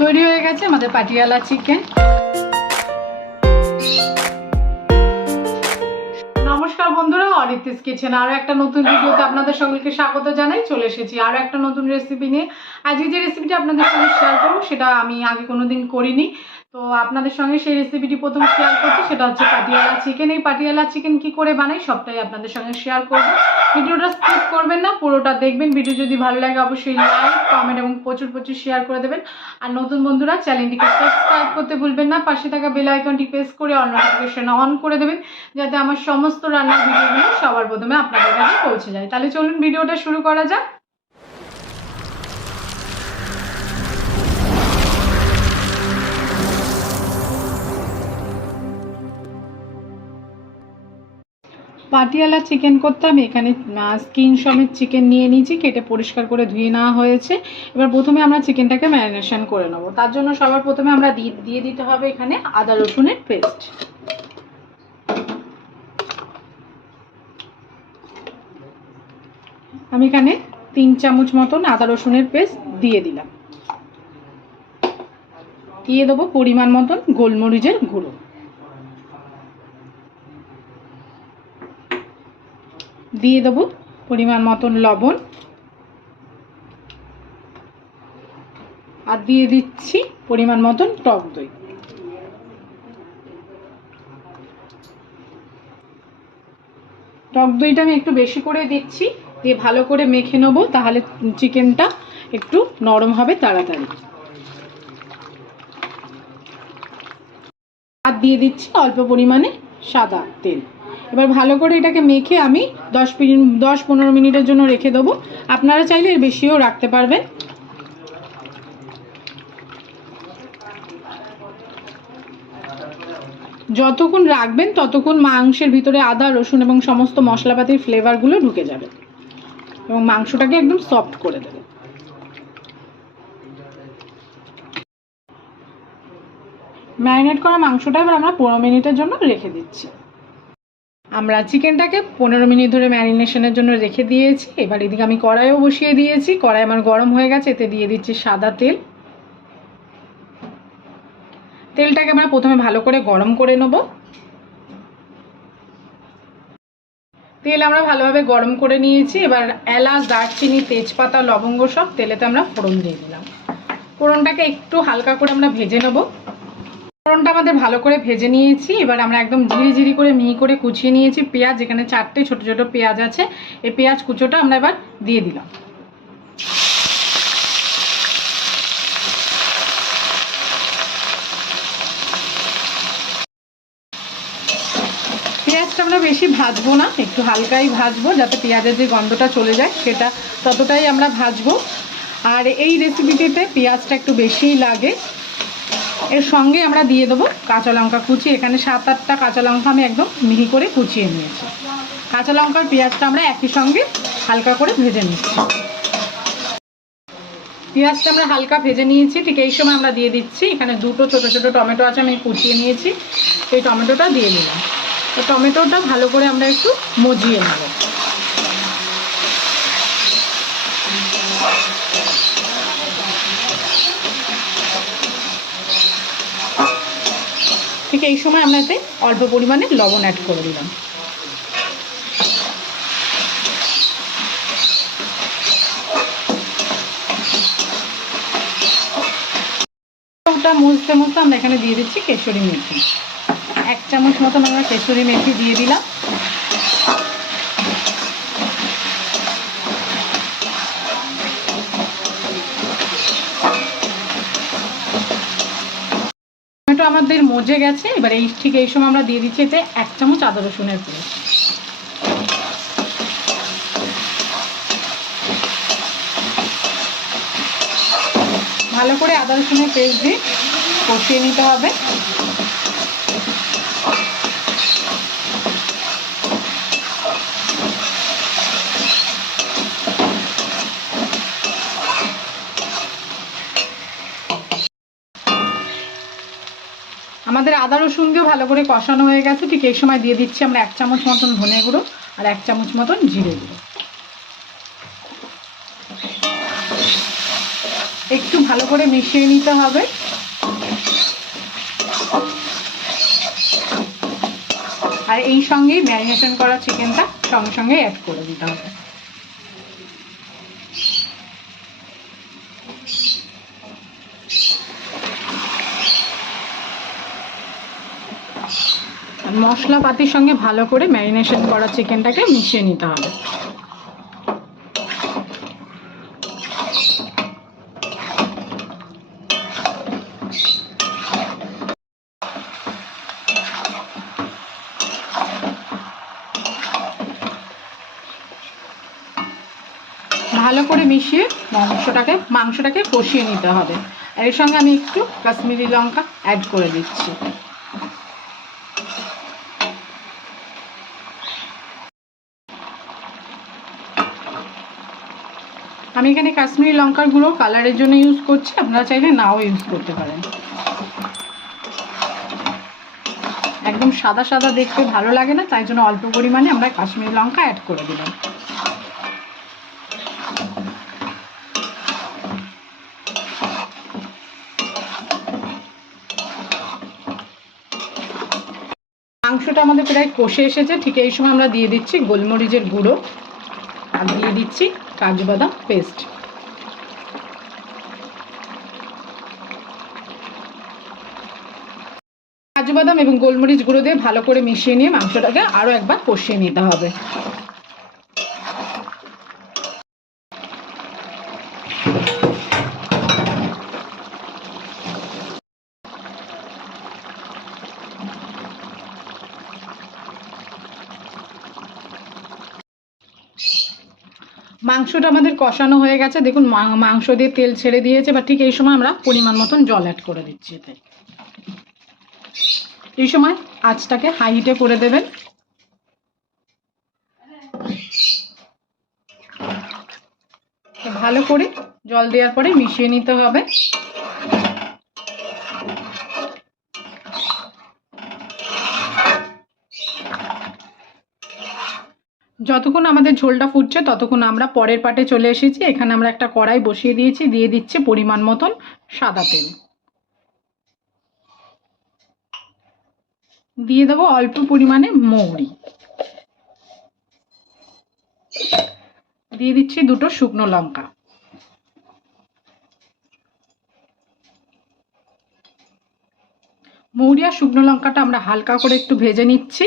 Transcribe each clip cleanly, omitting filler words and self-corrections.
তৈরি হয়ে গেছে আমাদের পাটিয়ালা চিকেন। নমস্কার বন্ধুরা, অরিত্রিস কিচেন আরো একটা নতুন ভিডিওতে আপনাদের সকলকে স্বাগত জানাই। চলে এসেছি আরো একটা নতুন রেসিপি নিয়ে। আজকে যে রেসিপিটা আপনাদের সঙ্গে শেয়ার করবো সেটা আমি আগে কোনোদিন করিনি, তো আপনাদের সঙ্গে সেই রেসিপিটি প্রথম শেয়ার করছি। সেটা হচ্ছে পাটিয়ালা চিকেন। এই পাটিয়ালা চিকেন কি করে বানাই সবটাই আপনাদের সঙ্গে শেয়ার করবো। ভিডিওটা স্কিপ করবেন না, পুরোটা দেখবেন। ভিডিও যদি ভালো লাগে অবশ্যই লাইক, কমেন্ট এবং প্রচুর প্রচুর শেয়ার করে দেবেন। আর নতুন বন্ধুরা চ্যানেলটিকে সাবস্ক্রাইব করতে ভুলবেন না, পাশে থাকা বেল আইকনটি প্রেস করে অল নোটিফিকেশন অন করে দেবেন, যাতে আমার সমস্ত রান্নার ভিডিওগুলো সবার প্রথমে আপনাদের কাছে পৌঁছে যায়। তাহলে চলুন ভিডিওটা শুরু করা যাক। পাটিয়ালা চিকেন করতে আমি এখানে স্কিন সমেত চিকেন নিয়ে নিয়েছি, কেটে পরিষ্কার করে ধুয়ে নেওয়া হয়েছে। এবার প্রথমে আমরা চিকেনটাকে ম্যারিনেশন করে নেব। তার জন্য সবার প্রথমে আমরা দিয়ে দিতে হবে এখানে আদা রসুনের পেস্ট। আমি এখানে 3 চামচ মতন আদা রসুনের পেস্ট দিয়ে দিলাম। দিয়ে দেবো পরিমাণ মতন গোলমরিচের গুঁড়ো, দিয়ে দেবো পরিমাণ মতন লবণ, আর দিয়ে দিচ্ছি পরিমাণ মতন টক দই। টক দইটা আমি একটু বেশি করে দিচ্ছি, দিয়ে ভালো করে মেখে নেবো, তাহলে চিকেনটা একটু নরম হবে তাড়াতাড়ি। আর দিয়ে দিচ্ছি অল্প পরিমাণে সাদা তেল। এবার ভালো করে এটাকে মেখে আমি 10-15 মিনিটের জন্য রেখে দেবো। আপনারা চাইলে এর বেশিও রাখতে পারবেন। যতক্ষণ রাখবেন ততক্ষণ মাংসের ভিতরে আদা রসুন এবং সমস্ত মশলাপাতির ফ্লেভারগুলো ঢুকে যাবে এবং মাংসটাকে একদম সফট করে দেবে। ম্যারিনেট করা মাংসটা এবার আমরা 15 মিনিটের জন্য রেখে দিচ্ছি। আমরা চিকেনটাকে 15 মিনিট ধরে ম্যারিনেশনের জন্য রেখে দিয়েছি। এবার এদিকে আমি কড়াইও বসিয়ে দিয়েছি। কড়াই আমার গরম হয়ে গেছে, এতে দিয়ে দিচ্ছি সাদা তেল। তেলটাকে আমরা প্রথমে ভালো করে গরম করে নেব। তেল আমরা ভালোভাবে গরম করে নিয়েছি। এবার এলাচ, দারচিনি, তেজপাতা, লবঙ্গ সব তেলেতে আমরা ফোড়ন দিয়ে দিলাম। ফোড়নটাকে একটু হালকা করে আমরা ভেজে নেব। ফোড়নটা আমাদের ভালো করে ভেজে নিয়েছি। এবার আমরা একদম ঝিরি করে মিহি করে কুচিয়ে নিয়েছি পেঁয়াজ। এখানে 4টে ছোট ছোট পেঁয়াজ আছে। এই পেঁয়াজ কুচোটা আমরা এবার দিয়ে দিলাম। পেঁয়াজটা আমরা বেশি ভাজবো না, একটু হালকাই ভাজবো, যাতে পেঁয়াজের যে গন্ধটা চলে যায় সেটা ততটাই আমরা ভাজবো। আর এই রেসিপিটিতে পেঁয়াজটা একটু বেশিই লাগে। এর সঙ্গে আমরা দিয়ে দেবো কাঁচা লঙ্কা কুচি। এখানে 7-8টা কাঁচা লঙ্কা আমি একদম মিহি করে কুচিয়ে নিয়েছি। কাঁচা লঙ্কার পেঁয়াজটা আমরা একই সঙ্গে হালকা করে ভেজে নিচ্ছি। পেঁয়াজটা আমরা হালকা ভেজে নিয়েছি। ঠিক এই সময় আমরা দিয়ে দিচ্ছি এখানে 2টো ছোট ছোট টমেটো আছে, আমি কুচিয়ে নিয়েছি। সেই টমেটোটা দিয়ে দিলাম। তো টমেটোটা ভালো করে আমরা একটু মজিয়ে নেব। ঠিক এই সময় আমরা এতে অল্প পরিমাণে লবণ অ্যাড করে দিলাম। ওটা মুছতে মুছতে আমরা এখানে দিয়ে দিচ্ছি কেশরি মেথি। 1 চামচ মতন আমরা কেশরি মেথি দিয়ে দিলাম। টমেটো আমাদের মজে গেছে। এবার ঠিক এই সময় আমরা দিয়ে দিচ্ছি এতে 1 চামচ আদা রসুনের পেস্ট। ভালো করে আদা রসুনের পেস্ট দিয়ে কষিয়ে নিতে হবে। আমাদের আদা রসুন দিয়ে ভালো করে কষানো হয়ে গেছে। ঠিক এই সময় দিয়ে দিচ্ছি আমরা 1 চামচ মতন ধনে গুঁড়ো আর 1 চামচ মতন জিরে গুঁড়ো। একটু ভালো করে মিশিয়ে নিতে হবে। আর এই সঙ্গেই ম্যারিনেশন করা চিকেনটা সঙ্গে সঙ্গে অ্যাড করে দিতে হবে। মশলাপাতির সঙ্গে ভালো করে ম্যারিনেশন করা চিকেনটাকে মিশিয়ে নিতে হবে। ভালো করে মিশিয়ে মাংসটাকে কষিয়ে নিতে হবে। আর এর সঙ্গে আমি একটু কাশ্মীরি লঙ্কা অ্যাড করে দিচ্ছি। আমি এখানে কাশ্মীরি লঙ্কার গুঁড়ো কালারের জন্য ইউজ করছি, আপনারা চাইলে নাও ইউজ করতে পারেন। একদম সাদা সাদা দেখতে ভালো লাগে না, তাই জন্য অল্প পরিমাণে আমরা কাশ্মীরি লঙ্কা অ্যাড করে দিলাম। মাংসটা আমাদের প্রায় কষে এসেছে, ঠিক এই সময় আমরা দিয়ে দিচ্ছি গোলমরিচের গুঁড়ো আর দিয়ে দিচ্ছি কাজু বাদাম পেস্ট। কাজু বাদাম এবং গোলমরিচ গুঁড়ো দিয়ে ভালো করে মিশিয়ে নিয়ে মাংসটাকে আরো একবার কষিয়ে নিতে হবে। মাংসটা আমাদের কষানো হয়ে গেছে, দেখুন মাংস দিয়ে তেল ছেড়ে দিয়েছে। বা ঠিক এই সময় আমরা পরিমাণ মতন জল অ্যাড করে দিচ্ছি। এতে এই সময় আঁচটাকে হাই হিটে করে দেবেন। ভালো করে জল দেওয়ার পরে মিশিয়ে নিতে হবে। যতক্ষণ আমাদের ঝোলটা ফুটছে ততক্ষণ আমরা পরের পাটে চলে এসেছি। এখানে আমরা একটা কড়াই বসিয়ে দিয়েছি, দিয়ে দিচ্ছি পরিমাণ মতন সাদা তেল, দিয়ে দেবো অল্প পরিমাণে মৌরি, দিয়ে দিচ্ছি দুটো শুকনো লঙ্কা, মৌরি আর শুকনো লঙ্কাটা আমরা হালকা করে একটু ভেজে নিচ্ছি।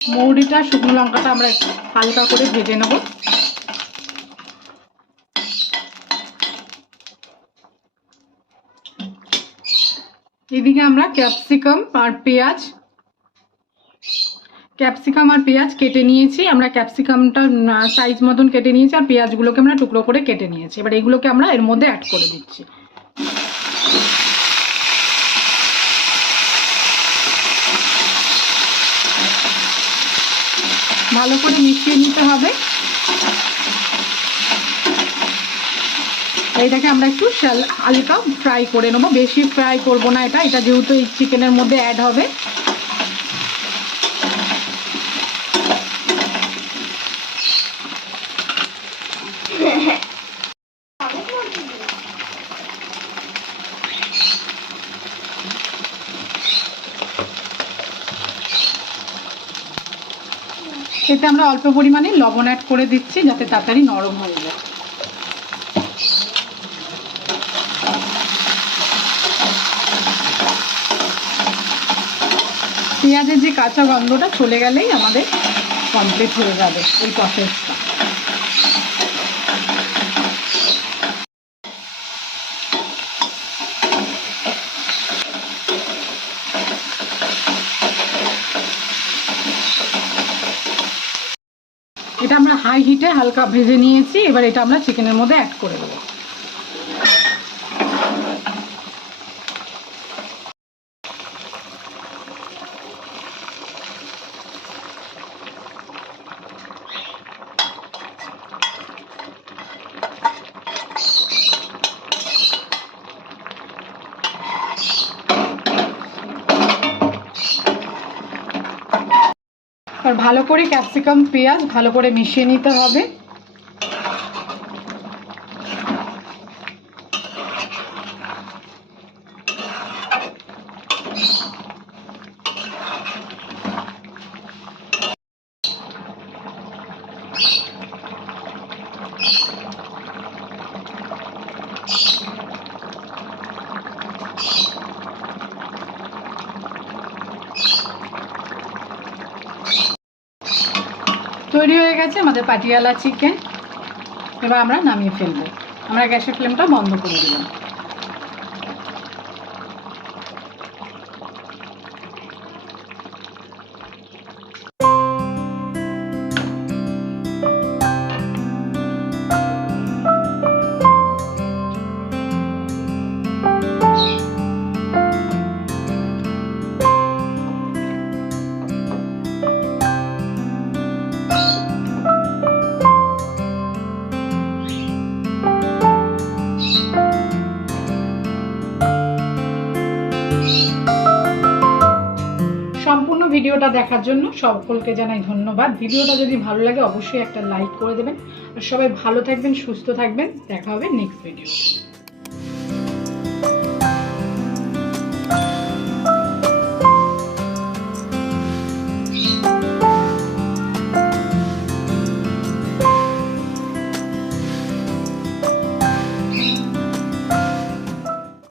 মৌরিটা শুকনো লঙ্কাটা আমরা হালকা করে ভেজে নেব। এদিকে আমরা ক্যাপসিকাম আর পেঁয়াজ কেটে নিয়েছি। আমরা ক্যাপসিকামটা সাইজ মতন কেটে নিয়েছি আর পেঁয়াজগুলোকে আমরা টুকরো করে কেটে নিয়েছি। এবার এগুলোকে আমরা এর মধ্যে অ্যাড করে দিচ্ছি। ভালো করে মিশিয়ে নিতে হবে। এইটাকে আমরা একটু হালকা ফ্রাই করে নেবো, বেশি ফ্রাই করবো না। এটা যেহেতু এই চিকেনের মধ্যে অ্যাড হবে। এতে আমরা অল্প পরিমাণে লবণ অ্যাড করে দিচ্ছি যাতে তাড়াতাড়ি নরম হয়ে যায়। পেঁয়াজের যে কাঁচা গন্ধটা চলে গেলেই আমাদের কমপ্লিট হয়ে যাবে এই প্রসেসটা। এটা আমরা হাই হিটে হালকা ভেজে নিয়েছি। এবার এটা আমরা চিকেনের মধ্যে অ্যাড করে দেবো। আর ভালো করে ক্যাপসিকাম পেঁয়াজ ভালো করে মিশিয়ে নিতে হবে। গেছে আমাদের পাটিয়ালা চিকেন। এবার আমরা নামিয়ে ফেলবো। আমরা গ্যাসের ফ্লেমটা বন্ধ করে দিলাম। সম্পূর্ণ ভিডিওটা দেখার জন্য সকলকে জানাই ধন্যবাদ। ভিডিওটা যদি ভালো লাগে অবশ্যই একটা লাইক করে দেবেন। আর সবাই ভালো থাকবেন, সুস্থ থাকবেন। দেখা হবে নেক্সট ভিডিও।